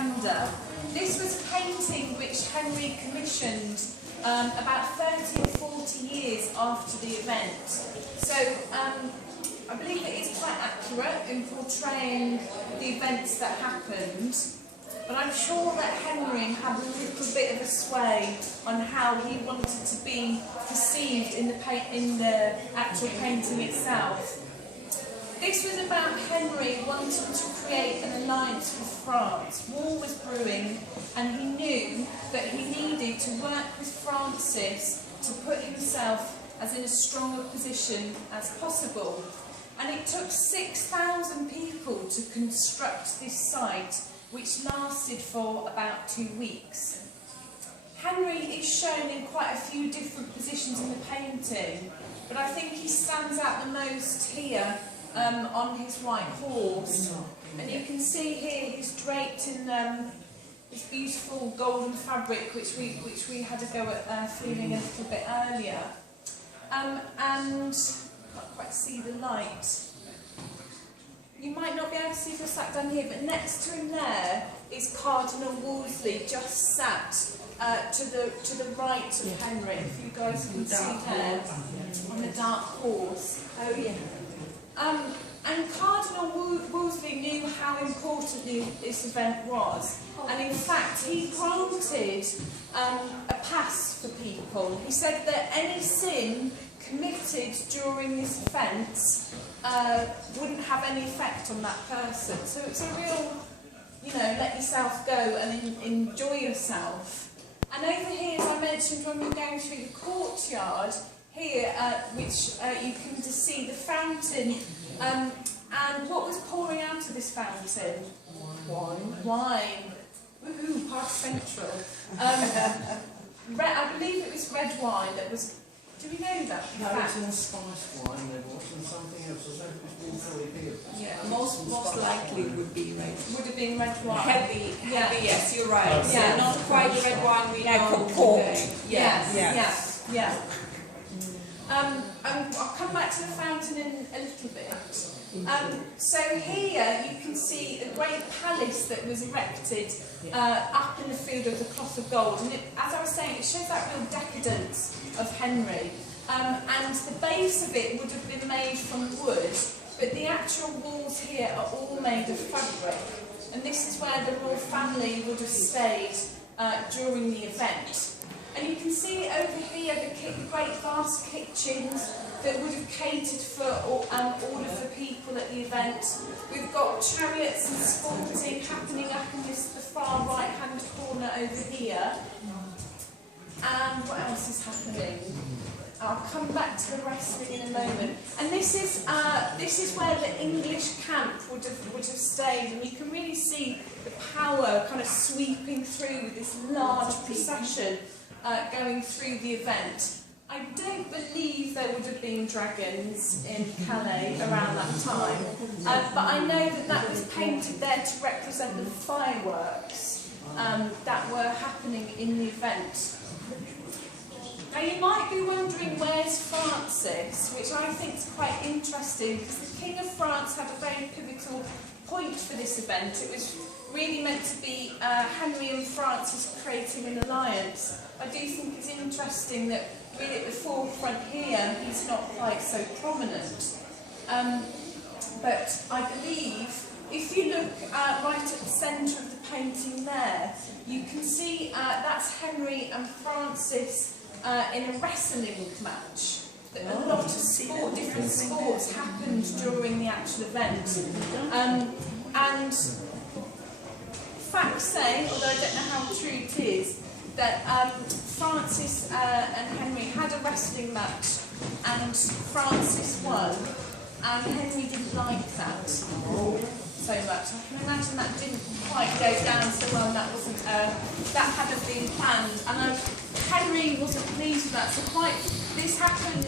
propaganda. This was a painting which Henry commissioned about 30 or 40 years after the event. So I believe it is quite accurate in portraying the events that happened, but I'm sure that Henry had a little bit of a sway on how he wanted to be perceived in the actual painting itself. This was about Henry wanting to create an alliance with France. War was brewing, and he knew that he needed to work with Francis to put himself as in a stronger position as possible. And it took 6,000 people to construct this site, which lasted for about 2 weeks. Henry is shown in quite a few different positions in the painting, but I think he stands out the most here on his white horse. And you can see here he's draped in this beautiful golden fabric, which we had a go at feeling a little bit earlier. And can't quite see the light. You might not be able to see if you're sat down here, but next to him there is Cardinal Wolsey, just sat to the right of Henry, if you guys can see there, on the dark horse. Oh yeah. And Cardinal Wolsey knew how important this event was, and in fact he granted a pass for people. He said that any sin committed during this offence wouldn't have any effect on that person. So it's a real, let yourself go and enjoy yourself. And over here, as I mentioned when we were going through the courtyard, here, which you can just see the fountain, and what was pouring out of this fountain? Wine. Woohoo, Park Central. I believe it was red wine that was. Do we know that? No, it's in spiced wine there was, and something else. I don't know if it's been very good. Yeah, most likely would be red. Would have been red wine. Heavy, yes, you're right. Yeah. Yeah, not quite the red wine we know port. today. Yeah. And I'll come back to the fountain in a little bit. So here you can see a great palace that was erected up in the field of the cloth of gold. And as I was saying, it shows that real decadence of Henry. And the base of it would have been made from wood, but the actual walls here are all made of fabric. And this is where the royal family would have stayed during the event. And you can see over here the great vast kitchens that would have catered for all of the people at the event. We've got chariots and sporting happening up in the far right hand corner over here. And what else is happening? I'll come back to the wrestling in a moment. And this is where the English camp would have stayed, and you can really see the power kind of sweeping through with this large procession going through the event. I don't believe there would have been dragons in Calais around that time, but I know that was painted there to represent the fireworks that were happening in the event. Now you might be wondering, where's Francis, which I think is quite interesting, because the King of France had a very pivotal point for this event. It was really meant to be Henry and Francis creating an alliance. I do think it's interesting that really at the forefront here he's not quite so prominent. But I believe if you look right at the centre of the painting there, you can see that's Henry and Francis in a wrestling match. A lot of different sports happened during the actual event. And facts say, although I don't know how true it is, that Francis and Henry had a wrestling match and Francis won, and Henry didn't like that so much. I can imagine that didn't quite go down so well, and that hadn't been planned, and Henry wasn't pleased with that. So this happened